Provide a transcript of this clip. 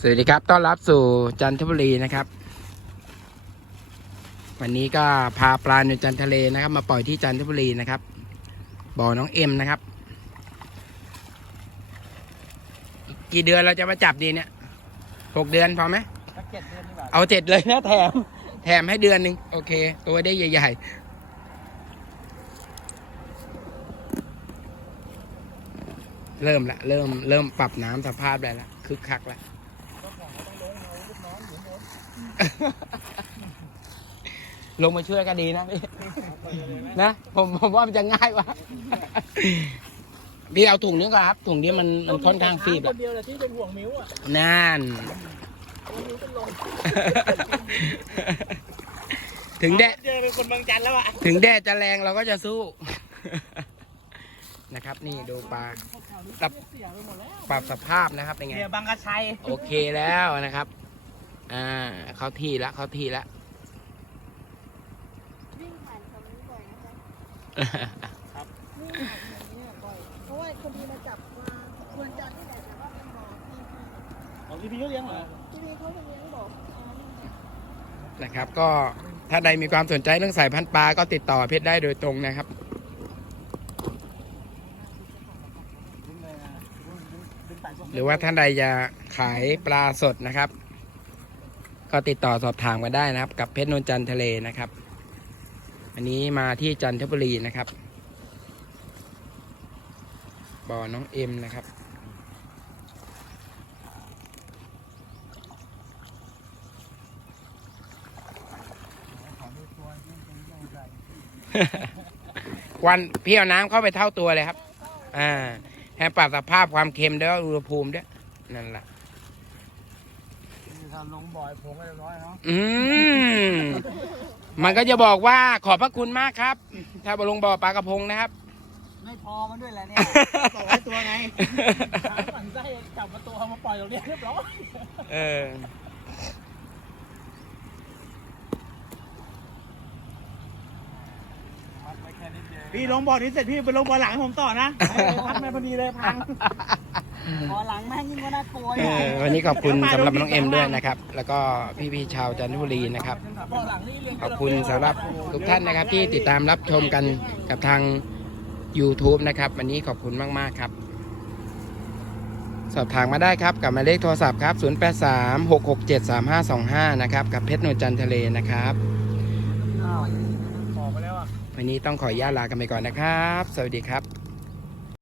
สวัสดีครับ ต้อนรับสู่จันทบุรีนะครับ วันนี้ก็พาปลาในจันทะเลนะครับ มาปล่อยที่จันทบุรีนะครับ บ่อน้องเอ็มนะครับอีกกี่เดือนเราจะมาจับดีเนี่ยหกเดือนพอไหมสักเจ็ดเดือนดีกว่าเอาเจ็ดเลยนะแถม แถมให้เดือนหนึ่งโอเค ตัวได้ใหญ่ๆ เริ่มละเริ่มเริ่มปรับน้ำสภาพได้ละคึกคักละ ลงมาช่วยก็ดีนะพี่นะผมผมว่ามันจะง่ายกว่าพี่เอาถุงนี้ก่อนครับถุงนี้มันมันค่อนข้างฟีบคอะนเดียวแหละที่เป็นห่วงมิ้วอะนั่นมิ้วเป็นลมถึงแดด เจอเป็นคนบางจันทร์แล้วอะถึงแดดจะแรงเราก็จะสู้ นะครับ นี่ดูปลา ปรับ เสียไปหมดแล้วปรับสภาพนะครับเป็นไงเนี่ยบางกระชัยโอเคแล้วนะครับ อ่า เขาที่ละเขาที่ละวิ่งผ่านตรงนี้บ่อยนะคะวิ่งผ่านตรงนี้บ่อยเพราะว่าคนดีมาจับมาควรจะที่ไหนแต่ว่าเป็นบ่อพีพีของที่พี่เขาเลี้ยงเหรอพีพีเขาจะเลี้ยงบ่ออ๋อนะครับ ก็ถ้าใดมีความสนใจเรื่องสายพันธุ์ปลาก็ติดต่อเพชรได้โดยตรงนะครับดึงเลยนะดึงดึงสายส่งหรือว่าท่านใดจะขายปลาสดนะครับ ก็ติดต่อสอบถามกันได้นะครับ กับเพชรนนจันทร์ทะเลนะครับ อันนี้มาที่จันทบุรีนะครับบ่อน้องเอ็มนะครับขอดูตัวที่เป็นใหญ่ใหญ่วันพี่เอาน้ำเข้าไปเท่าตัวเลยครับ อ่าให้ปรับสภาพความเค็มด้วยอุณหภูมิด้วย นั่นแหละ ทำลงบ่อยผมก็เรียบร้อยเนาะอืมมันก็จะบอกว่าขอบพระคุณมากครับ ถ้าบลงบ่อปลากระพงนะครับ ไม่พอมันด้วยแหละเนี่ยต่อไว้ตัวไงฝันไส้จับมาตัวเอามาปล่อยตรงนี้เรียบร้อยเออพี่ลงบ่อนี้เสร็จพี่ไปลงบ่อหลังให้ผมต่อนะพัดมาพอดีเลยพัง บ่อหลังแม่งยิ่งก็น่ากลัวเออวันนี้ขอบคุณสำหรับน้องเอ็มด้วยนะครับ แล้วก็พี่ๆชาวจันทบุรีนะครับบ่อหลังนี่เรียนขอบคุณสำหรับทุกท่านนะครับ ที่ติดตามรับชมกันกับทาง YouTube นะครับ วันนี้ขอบคุณมากๆครับ สอบถามมาได้ครับกับหมายเลขโทรศัพท์ครับ 0836673525 นะครับ กับเพชรนนจันทร์ทะเลนะครับบอกไปแล้วอะวันนี้ต้องขออนุญาตลากันไปก่อนนะครับ สวัสดีครับ